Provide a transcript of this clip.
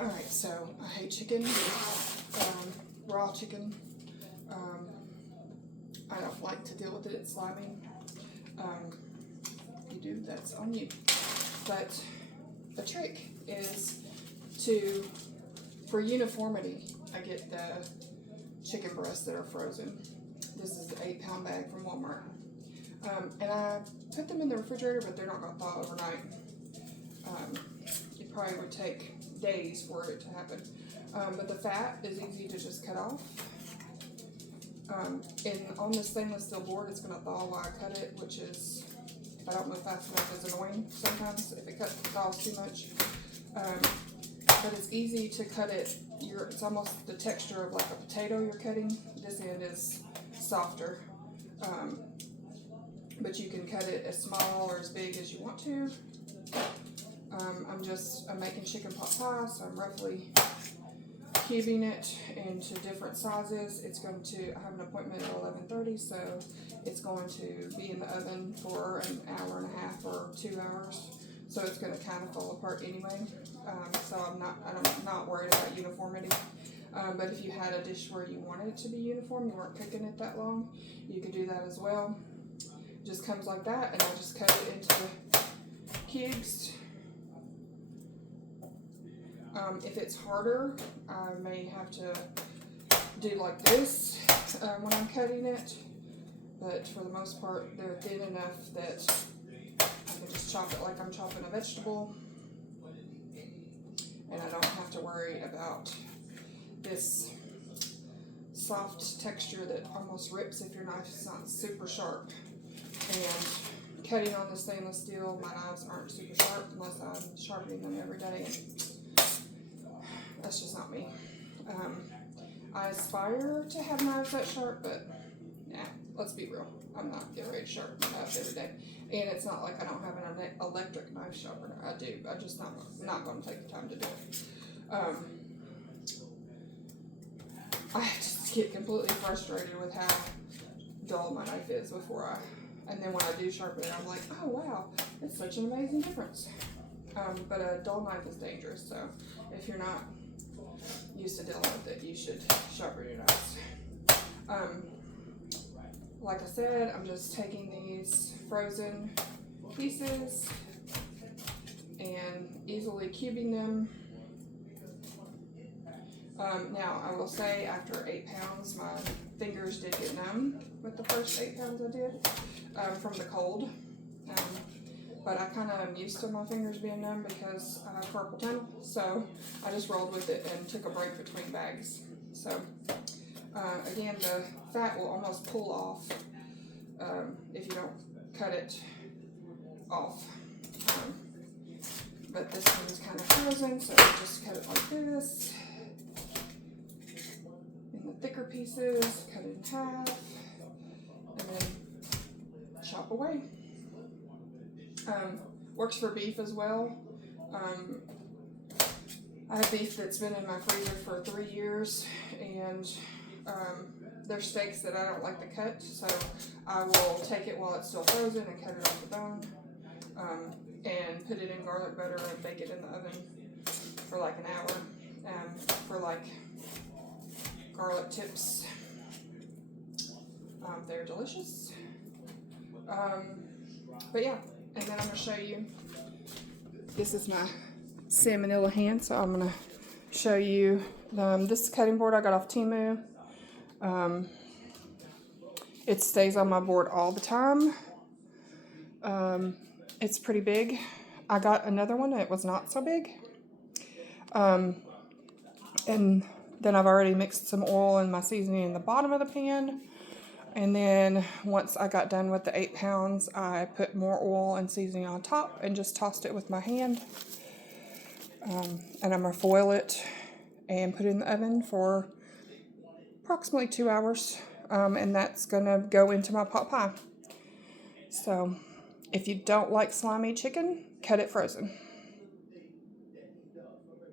Alright, so I hate chicken, raw chicken. I don't like to deal with it, it's slimy. If you do, that's on you. But the trick is for uniformity, I get the chicken breasts that are frozen. This is the 8-pound bag from Walmart. And I put them in the refrigerator, but they're not going to thaw overnight. It probably would take days for it to happen. But the fat is easy to just cut off. And on this stainless steel board, it's going to thaw while I cut it, which is, if I don't move fast enough, is annoying sometimes if it thaws too much. But it's easy to cut it. It's almost the texture of like a potato you're cutting. This end is softer. But you can cut it as small or as big as you want to. I'm making chicken pot pie, so I'm roughly cubing it into different sizes. I have an appointment at 11:30, so it's going to be in the oven for an hour and a half or 2 hours. So it's going to kind of fall apart anyway. So I'm not worried about uniformity. But if you had a dish where you wanted it to be uniform, you weren't cooking it that long, you could do that as well. It just comes like that, and I just cut it into cubes. If it's harder, I may have to do like this when I'm cutting it, but for the most part, they're thin enough that I can just chop it like I'm chopping a vegetable, and I don't have to worry about this soft texture that almost rips if your knife is not super sharp. And cutting on the stainless steel, my knives aren't super sharp unless I'm sharpening them every day. That's just not me. I aspire to have knives that sharp, but nah, let's be real. I'm not getting ready to sharpen my knives every day. And it's not like I don't have an electric knife sharpener. I do. I'm just not going to take the time to do it. I just get completely frustrated with how dull my knife is and then when I do sharpen it, I'm like, oh wow, it's such an amazing difference. But a dull knife is dangerous, so if you're not used to dealing with it, you should sharpen your knives. Like I said, I'm just taking these frozen pieces and easily cubing them. Now, I will say after 8 pounds, my fingers did get numb with the first 8 pounds I did from the cold. But I kind of am used to my fingers being numb because I have carpal tunnel, so I just rolled with it and took a break between bags. So again, the fat will almost pull off if you don't cut it off. But this one is kind of frozen, so I just cut it like this. In the thicker pieces, cut it in half, and then chop away. Works for beef as well. I have beef that's been in my freezer for 3 years, and there's steaks that I don't like to cut, so I will take it while it's still frozen and cut it off the bone, and put it in garlic butter and bake it in the oven for like an hour for like garlic tips. They're delicious. But yeah. And then I'm going to show you, this is my salmonella hand, so I'm going to show you, this cutting board I got off Temu. It stays on my board all the time. It's pretty big. I got another one that was not so big. And then I've already mixed some oil and my seasoning in the bottom of the pan. And then once I got done with the 8 pounds, I put more oil and seasoning on top and just tossed it with my hand. And I'm going to foil it and put it in the oven for approximately 2 hours. And that's going to go into my pot pie. So if you don't like slimy chicken, cut it frozen.